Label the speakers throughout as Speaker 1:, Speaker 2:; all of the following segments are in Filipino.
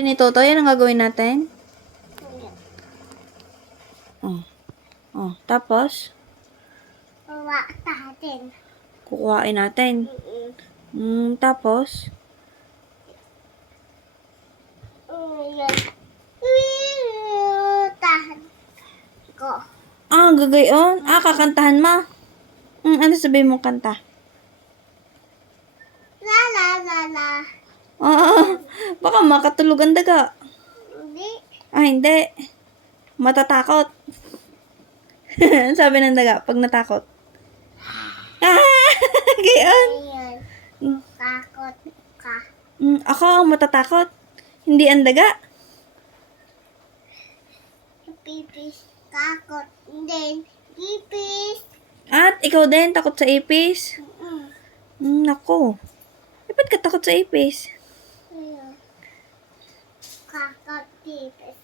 Speaker 1: Si ni Toto, yan ang gagawin natin? Oh. Oh, tapos,
Speaker 2: Bawa natin.
Speaker 1: kukuhain natin. Hmm, tapos,
Speaker 2: Mm. Mm, Tahan ko.
Speaker 1: ah, gagayon. Ah, kakantahan mo. Hmm, ano sabihin mo kanta?
Speaker 2: La la la la.
Speaker 1: Ah, baka makatulog ang daga.
Speaker 2: Hindi.
Speaker 1: Ah, hindi. Matatakot. Sabi ng daga, pag natakot. Ah, gayon. Hmm.
Speaker 2: Takot ka.
Speaker 1: Mm, ako ang matatakot. Hindi ang daga.
Speaker 2: Pipis. Takot. Then, pipis.
Speaker 1: At ikaw din, takot sa ipis. Mm, nako. Eh, ba't ka takot sa ipis?
Speaker 2: Ayun. Kakot pipis.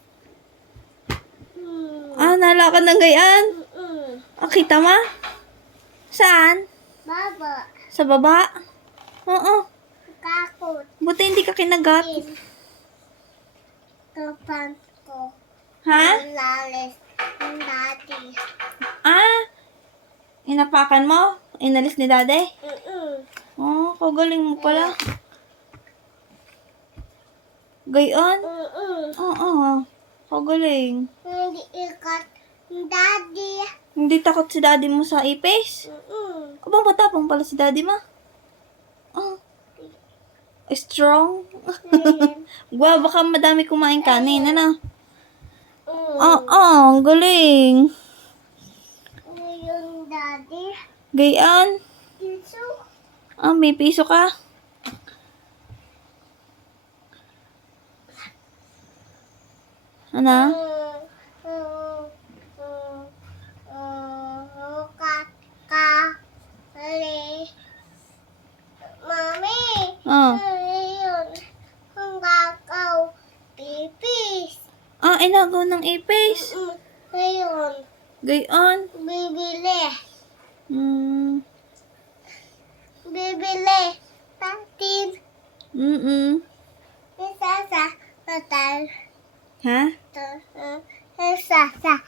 Speaker 2: Mm.
Speaker 1: Ah, nalakad ng gayan.
Speaker 2: Mm-mm.
Speaker 1: Ah, kita ma? Saan?
Speaker 2: Baba.
Speaker 1: Sa baba? Oo.
Speaker 2: Kakot.
Speaker 1: Buti hindi ka kinagat.
Speaker 2: Kapan ko.
Speaker 1: Ha?
Speaker 2: Lalis. Dati.
Speaker 1: Ah, inapakan mo? Inalis ni dade?
Speaker 2: Mm-mm.
Speaker 1: Oh, kagaling mo pala. Gayon?
Speaker 2: Mm-mm.
Speaker 1: Oo. Kagaling.
Speaker 2: Hindi ikat. Daddy.
Speaker 1: Hindi takot si daddy mo sa ipis?
Speaker 2: Mm-mm.
Speaker 1: Abang matapang pala si daddy ma. Oh. Strong?
Speaker 2: Ayun.
Speaker 1: Gwa, baka madami kumain kanin, ano?
Speaker 2: Mm.
Speaker 1: Oo, oh, ang galing.
Speaker 2: Ayun, daddy.
Speaker 1: Gayaan.
Speaker 2: Piso.
Speaker 1: Ah, may piso ka? Ano?
Speaker 2: Mm, mm, mm, mm. Mami.
Speaker 1: Oh.
Speaker 2: Ayun. Ang gagaw. Pipis.
Speaker 1: Ah, inagaw ng ipis.
Speaker 2: Mm, Ayun.
Speaker 1: Gayon.
Speaker 2: Bibili.
Speaker 1: Hmm.
Speaker 2: Bibili. Tatin.
Speaker 1: Mm-mm.
Speaker 2: Isa sa total.
Speaker 1: Ha?
Speaker 2: To- uh, Isa sa